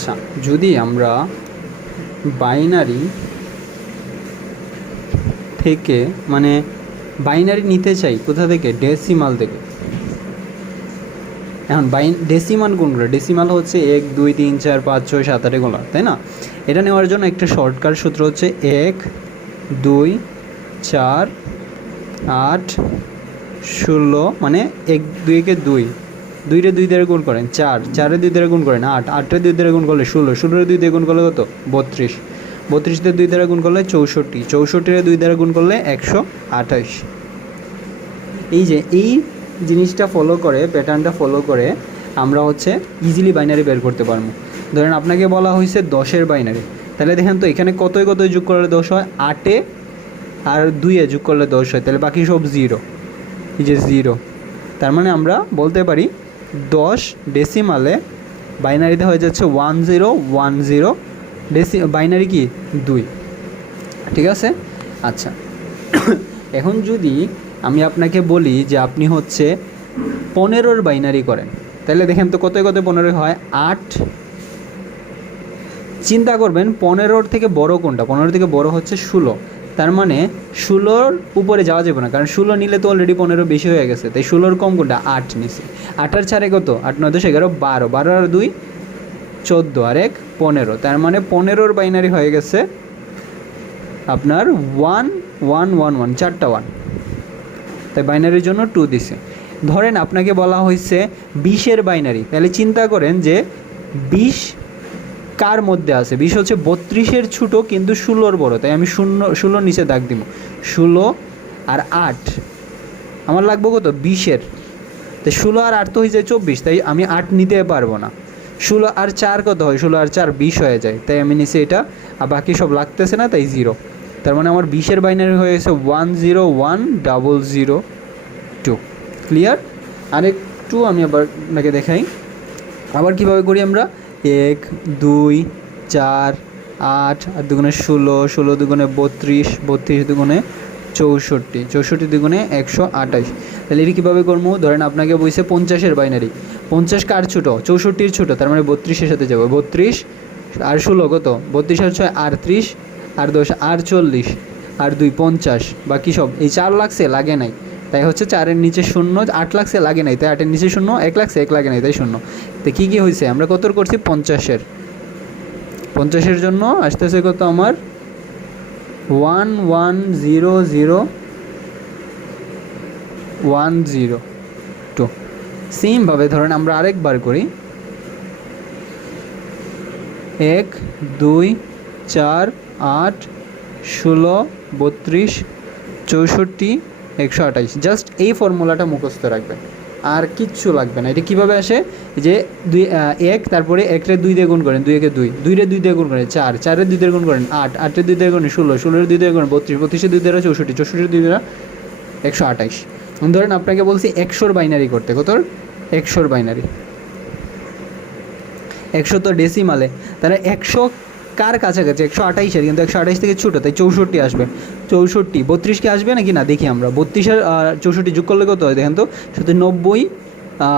আচ্ছা, যদি আমরা বাইনারি থেকে মানে বাইনারি নিতে চাই কোথা থেকে, ডেসিমাল থেকে। এখন ডেসিমাল কোনগুলো, ডেসিমাল হচ্ছে 1 2 3 4 5 6 7 8 এগুলো, তাই না? এটা নেওয়ার জন্য একটা শর্টকাট সূত্র হচ্ছে 1 2 4 8 16, মানে 1 2 কে 2, 2 রে 2 দ্বারা গুণ করেন 4, 4 রে 2 দ্বারা গুণ করেন 8, 8 রে 2 দ্বারা গুণ করলে 16, 16 রে 2 দিয়ে গুণ করলে কত, 32, 32 রে 2 দ্বারা গুণ করলে 64, 64 রে 2 দ্বারা গুণ করলে 128। এই যে এই জিনিসটা ফলো করে, প্যাটার্নটা ফলো করে আমরা হচ্ছে ইজিলি বাইনারি বের করতে পারবো। ধরেন আপনাকে বলা হয়েছে 10-এর বাইনারি, তাহলে দেখেন তো এখানে কতই যোগ করলে 10 হয়, 8-এ আর 2-এ যোগ করলে 10 হয়, তাহলে বাকি সব 0, এই যে 0। তার মানে আমরা বলতে পারি 10 ডেসিমালে বাইনারিতে হয়ে যাচ্ছে 1010, বাইনারি কি 2, ঠিক আছে। আচ্ছা, এখন যদি আমি আপনাকে বলি যে আপনি হচ্ছে 15-র বাইনারি করেন, তাহলে দেখেন তো কত 15 হয়, 8। চিন্তা করবেন 15-র থেকে বড় কোনটা, 15-র থেকে বড় হচ্ছে 16, তার মানে 16-র উপরে যাওয়া যাবে না, কারণ 16 নিলে তো অলরেডি 15 বেশি হয়ে গেছে, তাই 16-র কম কোনটা, 8 নিছে। 8 আর 4 কত, 8 9 10 11 12, 12 আর 2 14 আর 1 15, তার মানে 15-র বাইনারি হয়ে গেছে আপনার 1 1 1 1, 4টা 1, তাই বাইনারির জন্য 2 দিছে। ধরেন আপনাকে বলা হয়েছে 20-এর বাইনারি, তাহলে চিন্তা করেন যে 20 কার মধ্যে আছে, 20 হচ্ছে 32-এর ছোটো কিন্তু 16-র বড়, তাই আমি 16 নিচে দাগ দিব, 16 আর 8 আমার লাগবে কত, 20-এর, তাই 16 আর 8 তো হয়ে যায় 24, তাই আমি 8 নিতে পারবো না। 16 আর 4 কত হয়, 16 আর 4 20 হয়ে যায়, তাই আমি নিচে এটা, আর বাকি সব লাগতেছে না, তাই 0। তার মানে আমার 20-এর বাইনারি হয়ে গেছে 101002। ক্লিয়ার? আরেকটু আমি আবার আপনাকে দেখাই, আবার কীভাবে করি আমরা, 1 2 4 8, আর দুগুণে 16, 16 দুগুণে 32, 32 দুগুণে 64, 64 দুগুণে 128। তাহলে এটি কীভাবে করবো, ধরেন আপনাকে বলছে 50-এর বাইনারি, 50 কার ছোটো, 64-র ছোটো, তার মানে 32-এর সাথে যাবো, 32 আর 16 কত, 32 আর 6 38, আর 10 40, আর 2 50, বাকি সব এই 4 লাগছে, লাগে নাই, তাই হচ্ছে 4-এর নিচে 0, 8 লাগছে, লাগে নাই, তাই 8-এর নিচে 0, 1 লাগছে, 1 লাগে নাই, তাই 0। তো কী হয়েছে, আমরা কত করছি, 50-এর জন্য আসতেছে কত আমার 110010, সেমভাবে ধরেন আমরা আরেকবার করি, 1 2 4 8 16 32 64 128। জাস্ট এই ফর্মুলাটা মুখস্থ রাখবেন, আর কিচ্ছু লাগবে না। এটা কীভাবে আসে, যে 1, তারপরে 1-রে 2 দিয়ে গুণ করেন, 2-একে 2, 2-রে 2 দিয়ে গুণ করেন 4, 4-রে 2 দিয়ে গুণ করেন 8, 8-রে 2 দিয়ে গুণ 16, 16-রে 2 দিয়ে গুণ 32, 32-এ 2 দ্বারা 64, 64-এর 2 দ্বারা 128। ধরেন আপনাকে বলছি 100-র বাইনারি করতে, কত 100-র বাইনারি, 100 তো ডেসিমালে, তাহলে 100 কার কাছাকাছি, 128-এর, কিন্তু 128 থেকে ছোটো, তাই 64 আসবে, 64, 32 কি আসবে নাকি না দেখি আমরা, 32 আর 64 যোগ করলে কত হয় দেখেন তো, সাথে 90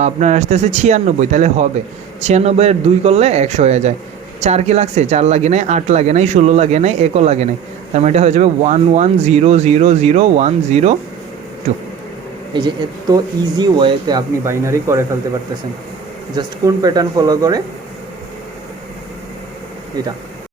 আপনার আসতেছে 96, তাহলে হবে 96-এর 2 করলে 100 হয়ে যায়। 4 কি লাগছে, 4 লাগে নাই, 8 লাগে নাই, 16 লাগে নাই, 1ও লাগে নাই, তার মানে এটা হয়ে যাবে 11000102। এই যে এত ইজি ওয়েতে আপনি বাইনারি করে ফেলতে পারতেছেন, জাস্ট কোন প্যাটার্ন ফলো করে, এটা।